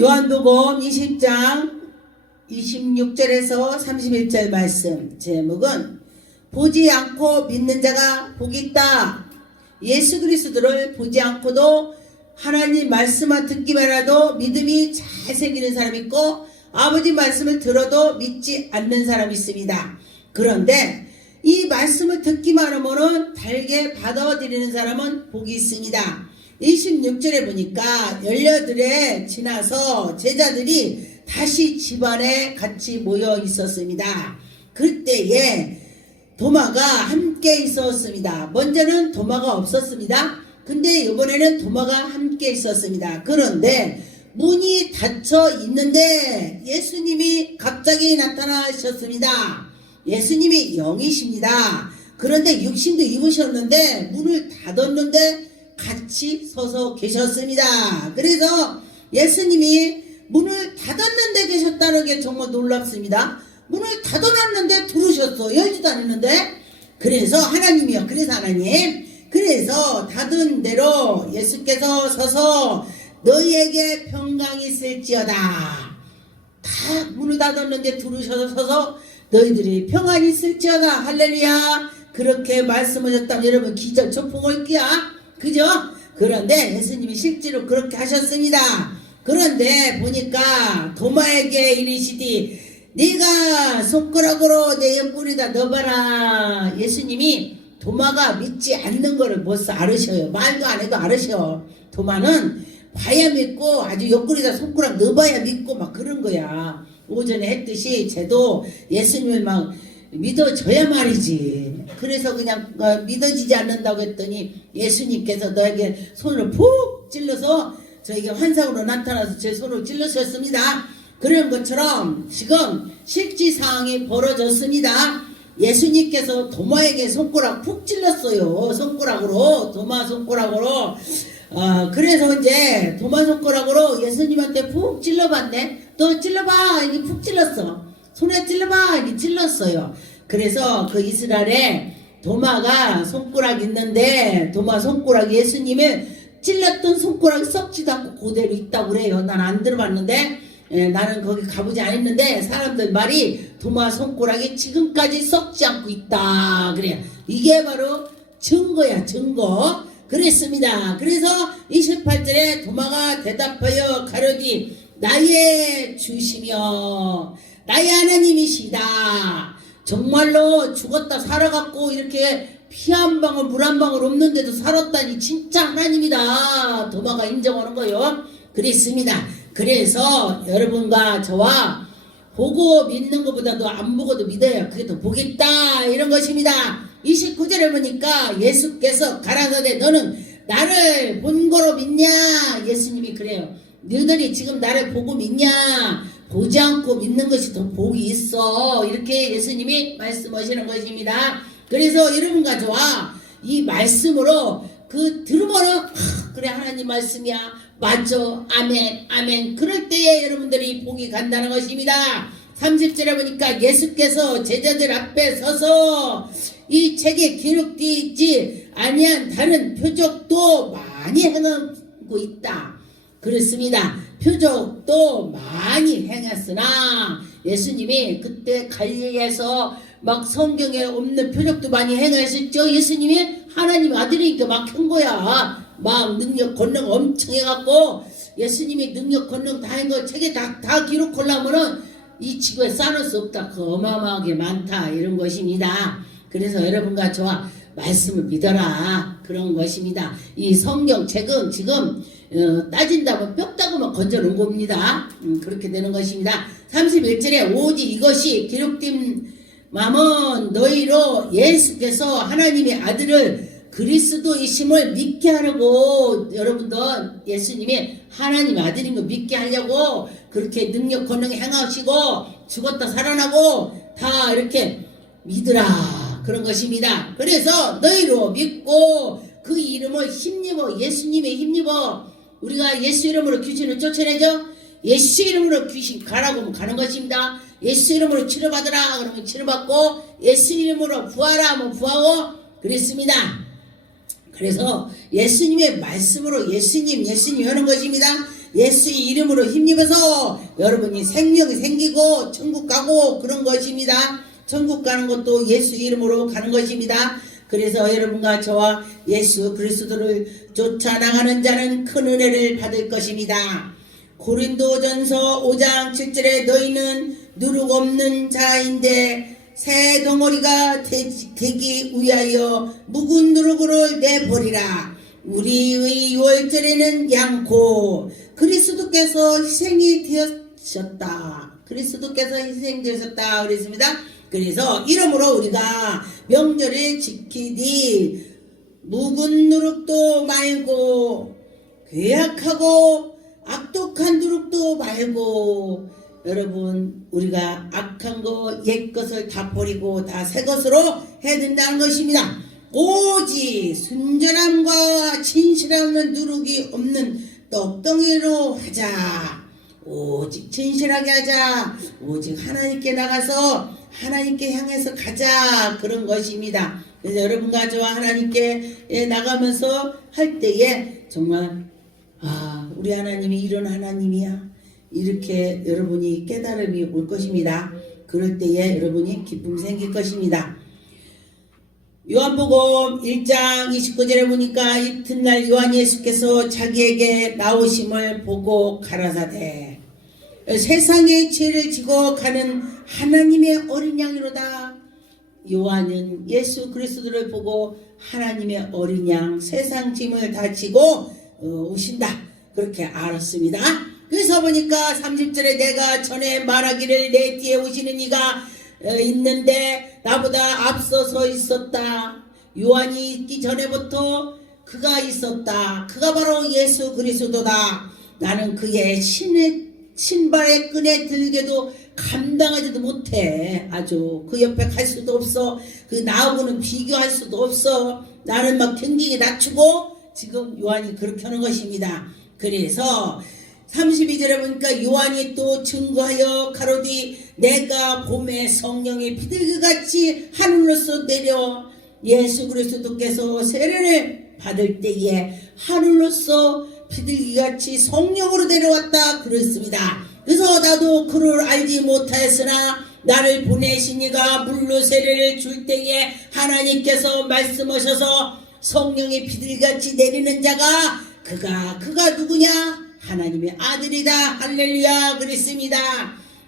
요한복음 20장 26절에서 31절 말씀. 제목은 보지 않고 믿는 자가 복이 있다. 예수 그리스도를 보지 않고도 하나님 말씀만 듣기만 해도 믿음이 잘 생기는 사람이 있고, 아버지 말씀을 들어도 믿지 않는 사람이 있습니다. 그런데 이 말씀을 듣기만 하면은 달게 받아들이는 사람은 복이 있습니다. 26절에 보니까 열여들에 지나서 제자들이 다시 집안에 같이 모여 있었습니다. 그때에 도마가 함께 있었습니다. 먼저는 도마가 없었습니다. 근데 이번에는 도마가 함께 있었습니다. 그런데 문이 닫혀 있는데 예수님이 갑자기 나타나셨습니다. 예수님이 영이십니다. 그런데 육신도 입으셨는데 문을 닫았는데 같이 서서 계셨습니다. 그래서 예수님이 문을 닫았는데 계셨다는 게 정말 놀랍습니다. 문을 닫아놨는데 들어오셨어. 열지도 않았는데. 그래서 하나님이요. 그래서 하나님. 그래서 닫은 대로 예수께서 서서 너희에게 평강이 있을지어다. 다 문을 닫았는데 들어오셔서 서서 너희들이 평안이 있을지어다. 할렐루야. 그렇게 말씀하셨다면 여러분 기적 초풍을 끼야. 그죠? 그런데 예수님이 실제로 그렇게 하셨습니다. 그런데 보니까 도마에게 이르시되 네가 손가락으로 내 옆구리에다 넣어봐라. 예수님이 도마가 믿지 않는 거를 벌써 알으셔요. 말도 안 해도 알으셔. 도마는 봐야 믿고 아주 옆구리에다 손가락 넣어봐야 믿고 막 그런 거야. 오전에 했듯이 쟤도 예수님을 막 믿어줘야 말이지. 그래서 그냥 믿어지지 않는다고 했더니 예수님께서 너에게 손을 푹 찔러서 저에게 환상으로 나타나서 제 손을 찔러셨습니다. 그런 것처럼 지금 실제 상황이 벌어졌습니다. 예수님께서 도마에게 손가락 푹 찔렀어요. 손가락으로, 도마 손가락으로. 그래서 이제 도마 손가락으로 예수님한테 푹 찔러봤네. 또 찔러봐. 이게 푹 찔렀어. 손에 찔러봐. 이게 찔렀어요. 그래서 그 이스라엘에 도마가 손가락 있는데 도마 손가락 예수님의 찔렀던 손가락이 썩지도 않고 그대로 있다고 그래요. 난 안 들어봤는데 나는 거기 가보지 않았는데 사람들 말이 도마 손가락이 지금까지 썩지 않고 있다 그래요. 이게 바로 증거야. 증거. 그랬습니다. 그래서 28절에 도마가 대답하여 가로되 나의 주시며 나의 하나님이시다. 정말로 죽었다 살아갖고 이렇게 피 한 방울 물 한 방울 없는데도 살았다니 진짜 하나님이다. 도마가 인정하는 거요. 그랬습니다. 그래서 여러분과 저와 보고 믿는 것보다도 안 보고도 믿어야 그게 더 복있다 이런 것입니다. 29절에 보니까 예수께서 가라사대 너는 나를 본 거로 믿냐. 예수님이 그래요. 너희들이 지금 나를 보고 믿냐. 보지 않고 믿는 것이 더 복이 있어. 이렇게 예수님이 말씀하시는 것입니다. 그래서 여러분과 저와 이 말씀으로 들으면은 그래 하나님 말씀이야. 맞죠. 아멘 아멘. 그럴 때에 여러분들이 복이 간다는 것입니다. 30절에 보니까 예수께서 제자들 앞에 서서 이 책에 기록되어 있지 아니한 다른 표적도 많이 행하고 있다. 그렇습니다. 표적도 많이 행했으나 예수님이 그때 갈릴리에서 막 성경에 없는 표적도 많이 행하셨죠. 예수님이 하나님 아들이니까 막 한 거야. 막 능력 권능 엄청 해갖고 예수님이 능력 권능 다 한 거 책에 다 기록하려면은 이 지구에 쌓을 수 없다. 그 어마어마하게 많다 이런 것입니다. 그래서 여러분과 저와 말씀을 믿어라 그런 것입니다. 이 성경책은 지금 따진다면 뼈다구만 건져 놓은 겁니다. 그렇게 되는 것입니다. 31절에 오직 이것이 기록된 마음은 너희로 예수께서 하나님의 아들을 그리스도이심을 믿게 하려고 여러분들 예수님이 하나님 아들인 거 믿게 하려고 그렇게 능력 권능 행하시고 죽었다 살아나고 다 이렇게 믿으라 그런 것입니다. 그래서 너희로 믿고 그 이름을 힘입어 예수님의 힘입어 우리가 예수 이름으로 귀신을 쫓아내죠. 예수 이름으로 귀신 가라고 하면 가는 것입니다. 예수 이름으로 치료받으라 그러면 치료받고 예수 이름으로 부하라 하면 부하고 그랬습니다. 그래서 예수님의 말씀으로 예수님 하는 것입니다. 예수의 이름으로 힘입어서 여러분이 생명이 생기고 천국 가고 그런 것입니다. 천국 가는 것도 예수 이름으로 가는 것입니다. 그래서 여러분과 저와 예수 그리스도를 쫓아나가는 자는 큰 은혜를 받을 것입니다. 고린도전서 5장 7절에 너희는 누룩 없는 자인데 새 덩어리가 되기 위하여 묵은 누룩을 내버리라. 우리의 유월절에는 양코 그리스도께서 희생이 되었다. 그리스도께서 희생되셨다 그랬습니다. 그래서 이러므로 우리가 명절을 지키니 묵은 누룩도 말고 괴악하고 악독한 누룩도 말고 여러분 우리가 악한 거 옛 것을 다 버리고 다 새 것으로 해야 된다는 것입니다. 오직 순전함과 진실함은 누룩이 없는 떡덩이로 하자. 오직 진실하게 하자. 오직 하나님께 나가서 하나님께 향해서 가자. 그런 것입니다. 그래서 여러분과 저와 하나님께 나가면서 할 때에 정말 우리 하나님이 이런 하나님이야. 이렇게 여러분이 깨달음이 올 것입니다. 그럴 때에 여러분이 기쁨 생길 것입니다. 요한복음 1장 29절에 보니까 이튿날 요한 예수께서 자기에게 나오심을 보고 가라사대 세상의 죄를 지고 가는 하나님의 어린 양이로다. 요한은 예수 그리스도를 보고 하나님의 어린 양 세상 짐을 다 지고 오신다 그렇게 알았습니다. 그래서 보니까 30절에 내가 전에 말하기를 내 뒤에 오시는 이가 있는데 나보다 앞서서 있었다. 요한이 있기 전에부터 그가 있었다. 그가 바로 예수 그리스도다. 나는 그의 신발의 끈에 들게도 감당하지도 못해. 아주 그 옆에 갈 수도 없어. 그 나하고는 비교할 수도 없어. 나는 막 경기에 낮추고 지금 요한이 그렇게 하는 것입니다. 그래서 32절에 보니까 요한이 또 증거하여 가로되 내가 봄에 성령이 비둘기같이 하늘로서 내려 예수 그리스도께서 세례를 받을 때에 하늘로서 비둘기같이 성령으로 내려왔다 그랬습니다. 그래서 나도 그를 알지 못하였으나 나를 보내신 이가 물로 세례를 줄 때에 하나님께서 말씀하셔서 성령이 비둘기같이 내리는 자가 그가 누구냐? 하나님의 아들이다. 할렐루야 그랬습니다.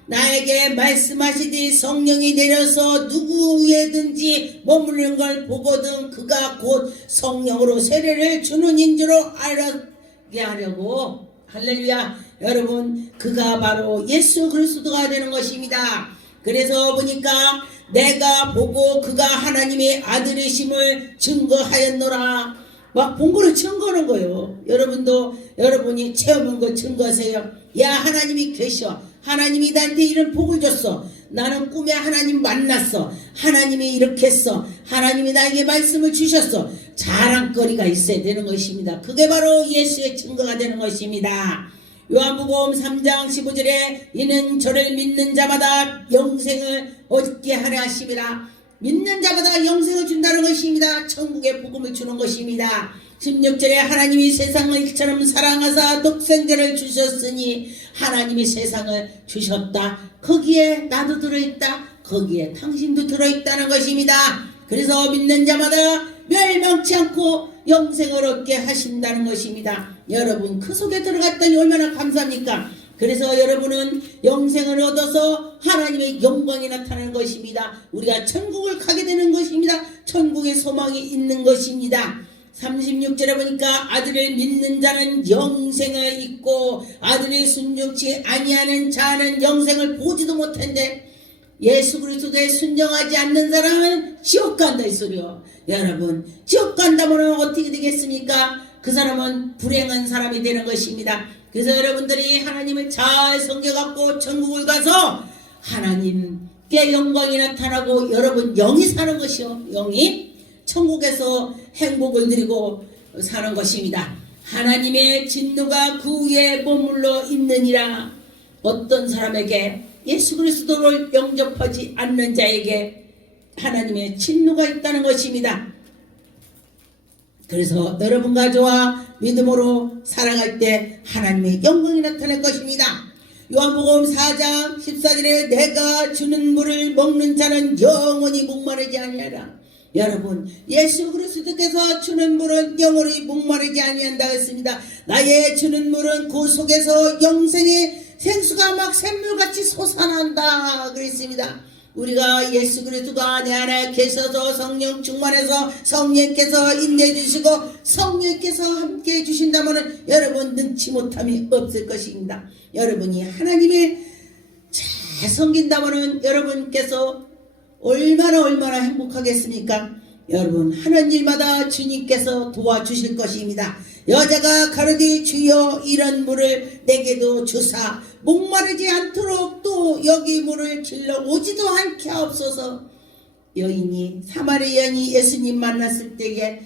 나에게 말씀하시되 성령이 내려서 누구에든지 머무르는 걸 보거든 그가 곧 성령으로 세례를 주는 인주로 알게 하려고. 할렐루야. 여러분 그가 바로 예수 그리스도가 되는 것입니다. 그래서 보니까 내가 보고 그가 하나님의 아들이심을 증거하였노라. 막 본 거를 증거하는 거예요. 여러분도 여러분이 체험한 거 증거하세요. 야 하나님이 계셔. 하나님이 나한테 이런 복을 줬어. 나는 꿈에 하나님 만났어. 하나님이 이렇게 했어. 하나님이 나에게 말씀을 주셨어. 자랑거리가 있어야 되는 것입니다. 그게 바로 예수의 증거가 되는 것입니다. 요한복음 3장 15절에 이는 저를 믿는 자마다 영생을 얻게 하려 하심이라. 믿는 자마다 영생을 준다는 것입니다. 천국의 복음을 주는 것입니다. 16절에 하나님이 세상을 이처럼 사랑하사 독생자를 주셨으니 하나님이 세상을 주셨다. 거기에 나도 들어있다. 거기에 당신도 들어있다는 것입니다. 그래서 믿는 자마다 멸망치 않고 영생을 얻게 하신다는 것입니다. 여러분 그 속에 들어갔다니 얼마나 감사합니까? 그래서 여러분은 영생을 얻어서 하나님의 영광이 나타나는 것입니다. 우리가 천국을 가게 되는 것입니다. 천국의 소망이 있는 것입니다. 36절에 보니까 아들을 믿는 자는 영생을 잊고 아들이 순종치 아니하는 자는 영생을 보지도 못한대. 예수 그리스도에 순종하지 않는 사람은 지옥 간다 이 소리요. 여러분 지옥 간다면 어떻게 되겠습니까? 그 사람은 불행한 사람이 되는 것입니다. 그래서 여러분들이 하나님을 잘 섬겨갖고 천국을 가서 하나님께 영광이 나타나고 여러분 영이 사는 것이요. 영이 천국에서 행복을 누리고 사는 것입니다. 하나님의 진노가 그 위에 머물러 있느니라. 어떤 사람에게 예수 그리스도를 영접하지 않는 자에게 하나님의 진노가 있다는 것입니다. 그래서 여러분과 저와 믿음으로 살아갈 때 하나님의 영광이 나타날 것입니다. 요한복음 4장 14절에 내가 주는 물을 먹는 자는 영원히 목마르지 아니하라. 여러분, 예수 그리스도께서 주는 물은 영원히 목마르지 아니한다 했습니다. 나의 주는 물은 그 속에서 영생의 생수가 막 샘물같이 솟아난다 그랬습니다. 우리가 예수 그리스도가 내 안에 계셔서 성령 충만해서 성령께서 인내해 주시고 성령께서 함께 해 주신다면 여러분 능치 못함이 없을 것입니다. 여러분이 하나님의 잘 섬긴다면 여러분께서 얼마나 행복하겠습니까? 여러분 하는 일마다 주님께서 도와주실 것입니다. 여자가 가로되 주여 이런 물을 내게도 주사 목마르지 않도록 또 여기 물을 길러 오지도 않게 하옵소서. 여인이 사마리 여인이 예수님 만났을 때에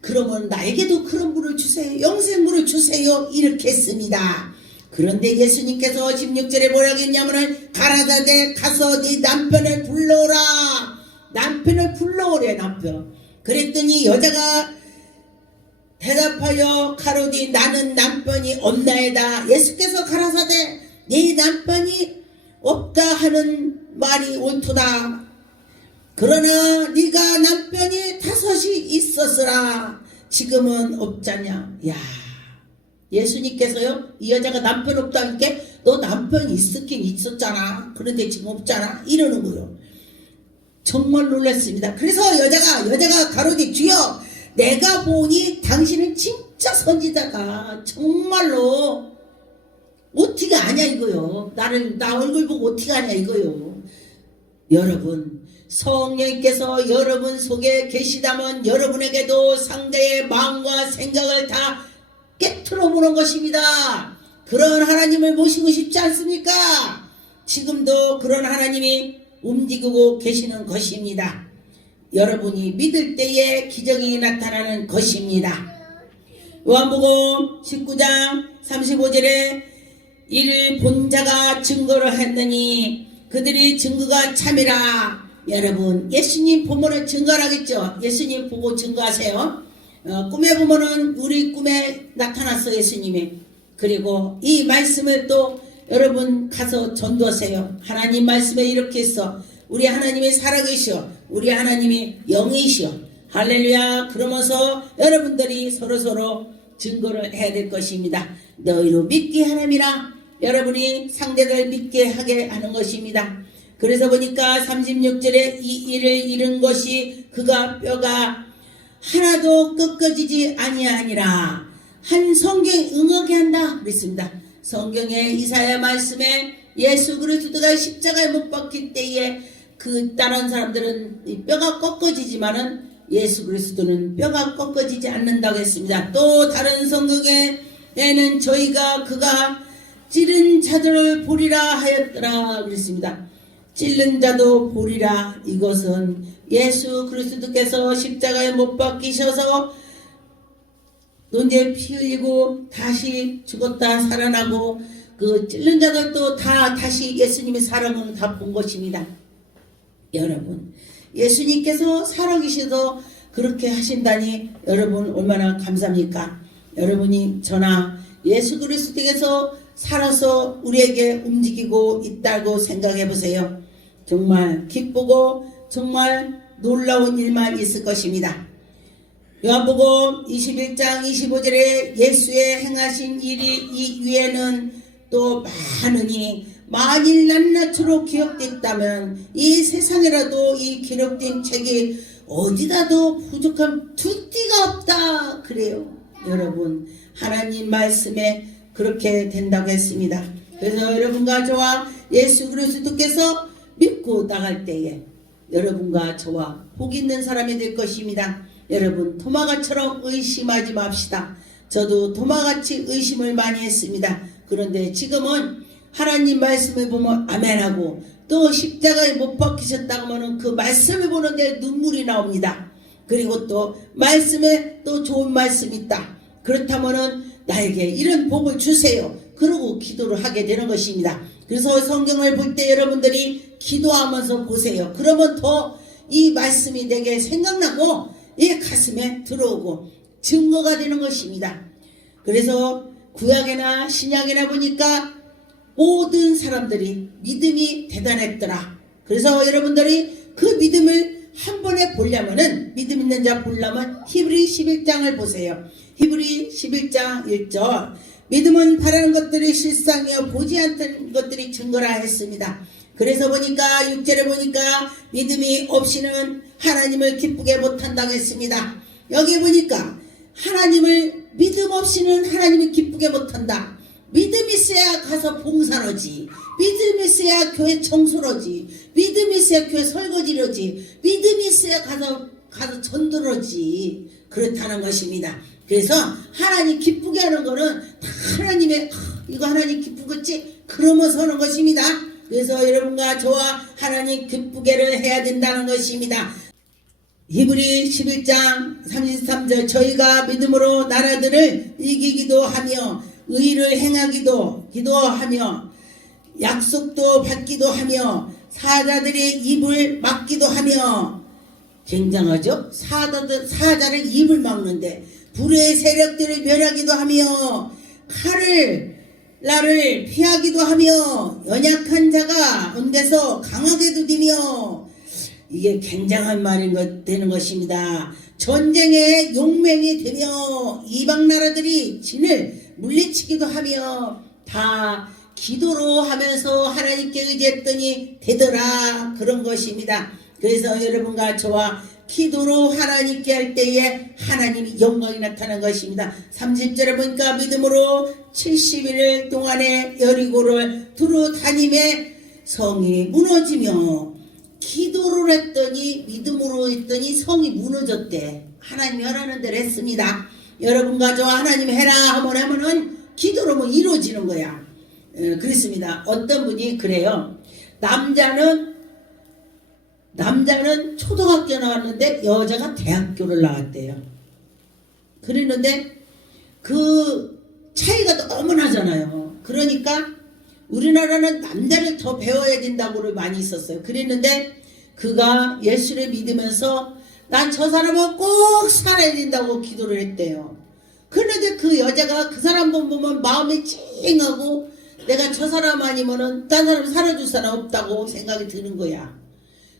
그러면 나에게도 그런 물을 주세요. 영생물을 주세요. 이렇게 했습니다. 그런데 예수님께서 16절에 뭐라고 했냐면은 가라사대 가서 네 남편을 불러오라. 남편을 불러오래. 남편. 그랬더니 여자가 대답하여 가로되 나는 남편이 없나이다. 예수께서 가라사대 네 남편이 없다 하는 말이 옳도다. 그러나 네가 남편이 5이 있었으라 지금은 없자냐. 야, 예수님께서요 이 여자가 남편 없다니까 너 남편 있었긴 있었잖아. 그런데 지금 없잖아. 이러는 거요. 정말 놀랐습니다. 그래서 여자가 가로되 주여 내가 보니 당신은 진짜 선지자가 정말로 어떻게 아냐 이거요. 나 얼굴 보고 어떻게 아냐 이거요. 여러분 성령께서 여러분 속에 계시다면 여러분에게도 상대의 마음과 생각을 다 깨트려 보는 것입니다. 그런 하나님을 모시고 싶지 않습니까? 지금도 그런 하나님이 움직이고 계시는 것입니다. 여러분이 믿을 때에 기적이 나타나는 것입니다. 요한복음 19장 35절에 이를 본 자가 증거를 했느니 그들이 증거가 참이라. 여러분 예수님 보면은 증거라겠죠. 예수님 보고 증거하세요. 꿈에 보면은 우리 꿈에 나타났어 예수님이. 그리고 이 말씀을 또 여러분 가서 전도하세요. 하나님 말씀에 이렇게 있어. 우리 하나님이 살아계시오. 우리 하나님이 영이시오. 할렐루야. 그러면서 여러분들이 서로 증거를 해야 될 것입니다. 너희로 믿게 하나님이라. 여러분이 상대를 믿게 하게 하는 것입니다. 그래서 보니까 36절에 이 일을 잃은 것이 그가 뼈가 하나도 꺾어지지 아니하니라. 한 성경에 응하게 한다 그랬습니다. 성경의 이사야 말씀에 예수 그리스도가 십자가에 못 박힐 때에 그 다른 사람들은 뼈가 꺾어지지만은 예수 그리스도는 뼈가 꺾어지지 않는다고 했습니다. 또 다른 성경에는 저희가 그가 찌른 자들을 보리라 하였더라 그랬습니다. 찔른 자도 보리라. 이것은 예수 그리스도께서 십자가에 못 박히셔서 논제 피 흘리고 다시 죽었다 살아나고 그 찔른 자들도 다 다시 예수님의 사랑을 다 본 것입니다. 여러분 예수님께서 살아계셔서 그렇게 하신다니 여러분 얼마나 감사합니까? 여러분이 저나 예수 그리스도께서 살아서 우리에게 움직이고 있다고 생각해 보세요. 정말 기쁘고 정말 놀라운 일만 있을 것입니다. 요한복음 21장 25절에 예수의 행하신 일이 이 위에는 또 많으니 만일 낱낱으로 기록됐다면 이 세상에라도 이 기록된 책이 어디다도 부족한 두띠가 없다 그래요. 여러분 하나님 말씀에 그렇게 된다고 했습니다. 그래서 여러분과 저와 예수 그리스도께서 믿고 나갈 때에 여러분과 저와 복 있는 사람이 될 것입니다. 여러분 도마가처럼 의심하지 맙시다. 저도 도마같이 의심을 많이 했습니다. 그런데 지금은 하나님 말씀을 보면 아멘하고 또 십자가에 못 박히셨다고 하면 그 말씀을 보는데 눈물이 나옵니다. 그리고 또 말씀에 또 좋은 말씀이 있다. 그렇다면은 나에게 이런 복을 주세요. 그러고 기도를 하게 되는 것입니다. 그래서 성경을 볼 때 여러분들이 기도하면서 보세요. 그러면 더 이 말씀이 내게 생각나고 이 가슴에 들어오고 증거가 되는 것입니다. 그래서 구약이나 신약이나 보니까 모든 사람들이 믿음이 대단했더라. 그래서 여러분들이 그 믿음을 한 번에 보려면은, 믿음 있는 자 보려면 히브리 11장을 보세요. 히브리 11장 1절. 믿음은 바라는 것들이 실상이요 보지 않던 것들이 증거라 했습니다. 그래서 보니까 6절에 보니까 믿음이 없이는 하나님을 기쁘게 못한다고 했습니다. 여기 보니까 하나님을 믿음 없이는 하나님을 기쁘게 못한다. 믿음 있어야 가서 봉사로지, 믿음 있어야 교회 청소로지, 믿음 있어야 교회 설거지로지, 믿음 있어야 가서 전도로지, 그렇다는 것입니다. 그래서 하나님 기쁘게 하는 거는 다 하나님의 이거 하나님 기쁘겠지 그러면서 하는 것입니다. 그래서 여러분과 저와 하나님 기쁘게를 해야 된다는 것입니다. 히브리 11장 33절. 저희가 믿음으로 나라들을 이기기도 하며 의를 행하기도 기도하며 약속도 받기도 하며 사자들의 입을 막기도 하며. 굉장하죠? 사자를 입을 막는데 불의 세력들을 멸하기도 하며 칼을 나를 피하기도 하며 연약한 자가 온데서 강하게 두디며. 이게 굉장한 말인 되는 것입니다. 전쟁의 용맹이 되며 이방 나라들이 진을 물리치기도 하며 다 기도로 하면서 하나님께 의지했더니 되더라, 그런 것입니다. 그래서 여러분과 저와 기도로 하나님께 할 때에 하나님이 영광이 나타나는 것입니다. 30절에 보니까 믿음으로 70일 동안에 여리고를 두루 다님에 성이 무너지며. 기도를 했더니, 믿음으로 했더니 성이 무너졌대. 하나님이 하라는 대로 했습니다. 여러분과 저와 하나님 해라 하면은 기도로 뭐 이루어지는 거야. 그렇습니다. 어떤 분이 그래요. 남자는 초등학교 나왔는데 여자가 대학교를 나왔대요. 그랬는데 그 차이가 너무 나잖아요. 그러니까 우리나라는 남자를 더 배워야 된다고 많이 있었어요. 그랬는데 그가 예수를 믿으면서 난 저 사람은 꼭 살아야 된다고 기도를 했대요. 그런데 그 여자가 그 사람 보면 마음이 찡하고 내가 저 사람 아니면은 딴 사람 살아줄 사람 없다고 생각이 드는 거야.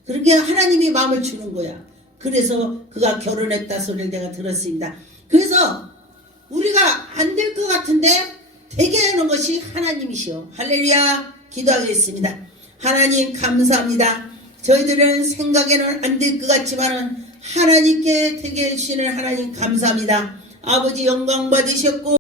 그렇게 하나님이 마음을 주는 거야. 그래서 그가 결혼했다 소리를 내가 들었습니다. 그래서 우리가 안 될 것 같은데 되게 하는 것이 하나님이시오. 할렐루야. 기도하겠습니다. 하나님 감사합니다. 저희들은 생각에는 안 될 것 같지만 하나님께 되게 해주시는 하나님 감사합니다. 아버지 영광 받으셨고